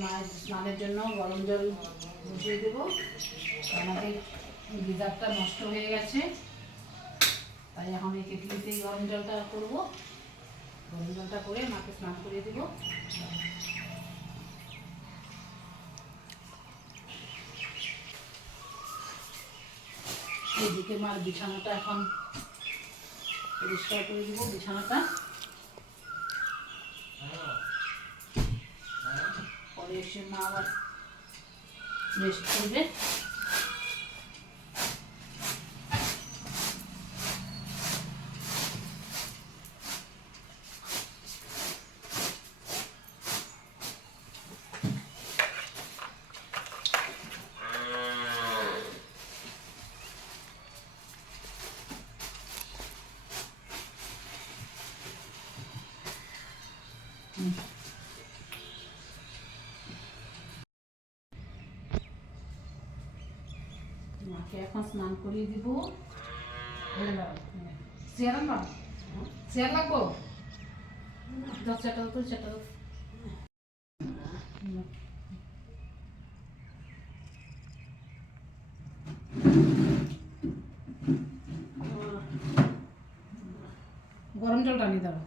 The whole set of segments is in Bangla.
মায়ের স্নানের জন্য গরম জল বসিয়ে দেবো। আমাদের গিজারটা নষ্ট হয়ে গেছে, তাই এখন এই কেটলিতেই গরম জলটা করবো। গরম জলটা করে মাকে স্নান করিয়ে দেবো। এইদিকে মার বিছানাটা এখন পরিষ্কার করে দেবো। বিছানাটা পরে এসে মা আবার রেস্ট করবে। মাকে এখন স্নান করিয়ে দিব। চেয়ার আনবা? চেয়ার লাগবো? চেয়ারটা তো চেয়ারটা গরম জলটা নিয়ে দাও।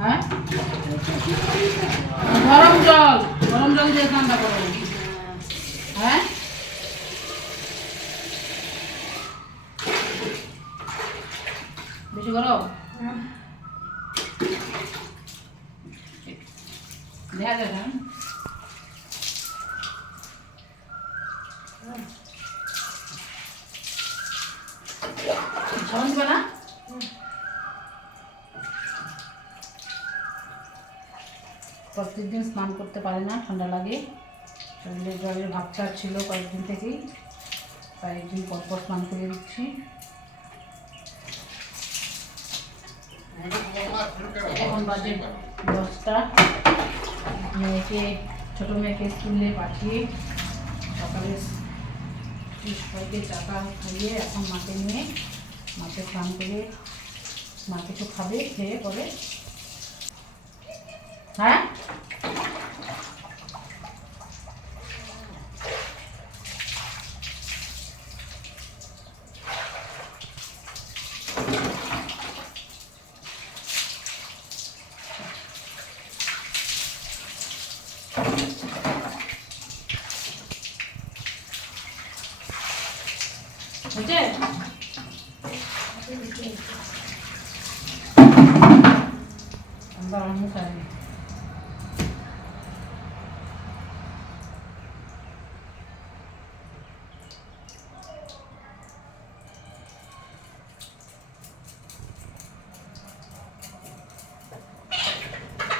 হ্যাঁ, গরম জল দিয়ে ঠান্ডা করো। হ্যাঁ, বেশি গরম দেখা যায় না। সাবান দিবা না? প্রত্যেকদিন স্নান করতে পারে না, ঠান্ডা লাগে। শরীরে জ্বরের ভাবটা ছিল কয়েকদিন থেকেই, তাই একদিন পরপর স্নান করে দিচ্ছি। এখন বাজে 10টা। ছোটো মেয়েকে স্কুলে পাঠিয়ে সকালে সবাইকে চাকা খাইয়ে এখন মাকে নিয়ে মাকে স্নান করে মা কিছু খাবে, খেয়ে পরে। হ্যাঁ, বুঝছে? আমরা অন্য খাই।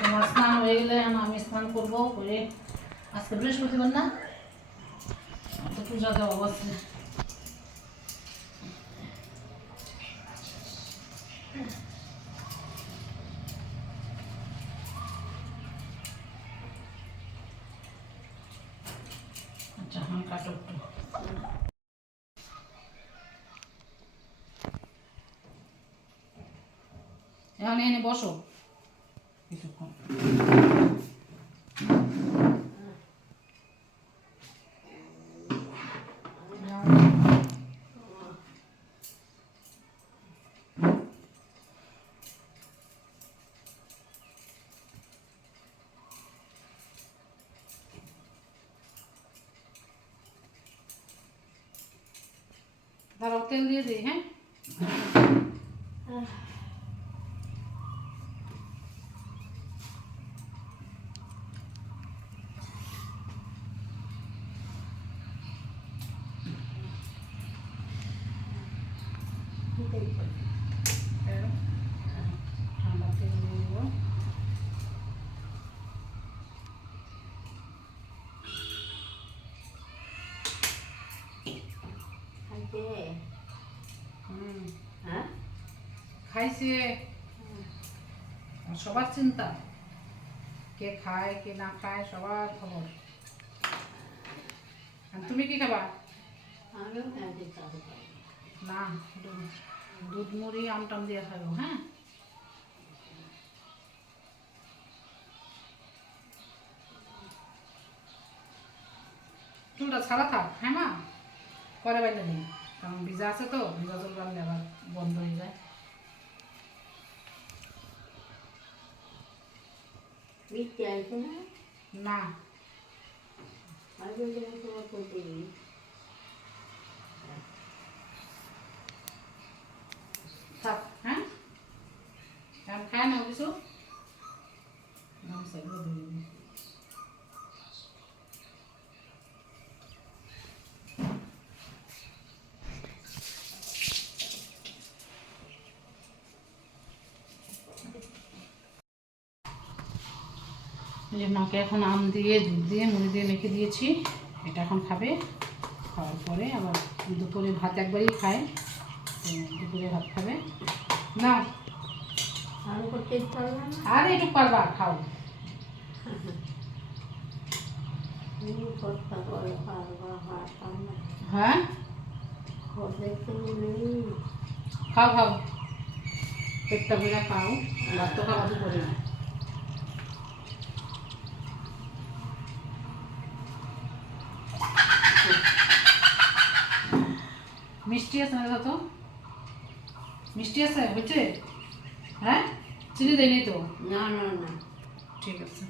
তোমার স্নান হয়ে গেলে আমি স্নান করবো। করে আজকে বৃহস্পতিবার না, তো পূজা দেওয়া অবশ্যই। আচ্ছা, হ্যাঁ, কাটো একটু। এখন এনে বসো কিছুক্ষণ। দাঁড়াও, তেল দিয়ে দিই। হ্যাঁ, ঠান্ডা তেল দিয়ে দেবো। খাইছে। আর সবার চিন্তা, কে খায় কে না খায় সবার খবর। আর তুমি কি খাবা? না, দুধ মুড়ি আম টাম দিয়ে খাবো। হ্যাঁ, চুলটা ছাড়া থাক। হ্যাঁ মা, পরে বাইরে দিন, কারণ ভিজা আছে তো, ভিজা চুল বাঁধলে আবার বন্ধ হয়ে যায়। না, থাক। হ্যাঁ, এখন খায় না কিছু। এই যে মাকে এখন আম দিয়ে দুধ দিয়ে মুড়ি দিয়ে মেখে দিয়েছি, এটা এখন খাবে। খাওয়ার পরে আবার দুপুরে ভাত একবারই খায়, তো দুপুরে ভাত খাবে না। আর একটু পারবা, খাও। হ্যাঁ, খাও খাও, পেটটা ভরে খাও, ভাত তো খাওয়া দুপুরে না। মিষ্টি আছে না তো? মিষ্টি আছে হয়েছে? হ্যাঁ, চিনি দেয়নি তো? না না না, ঠিক আছে।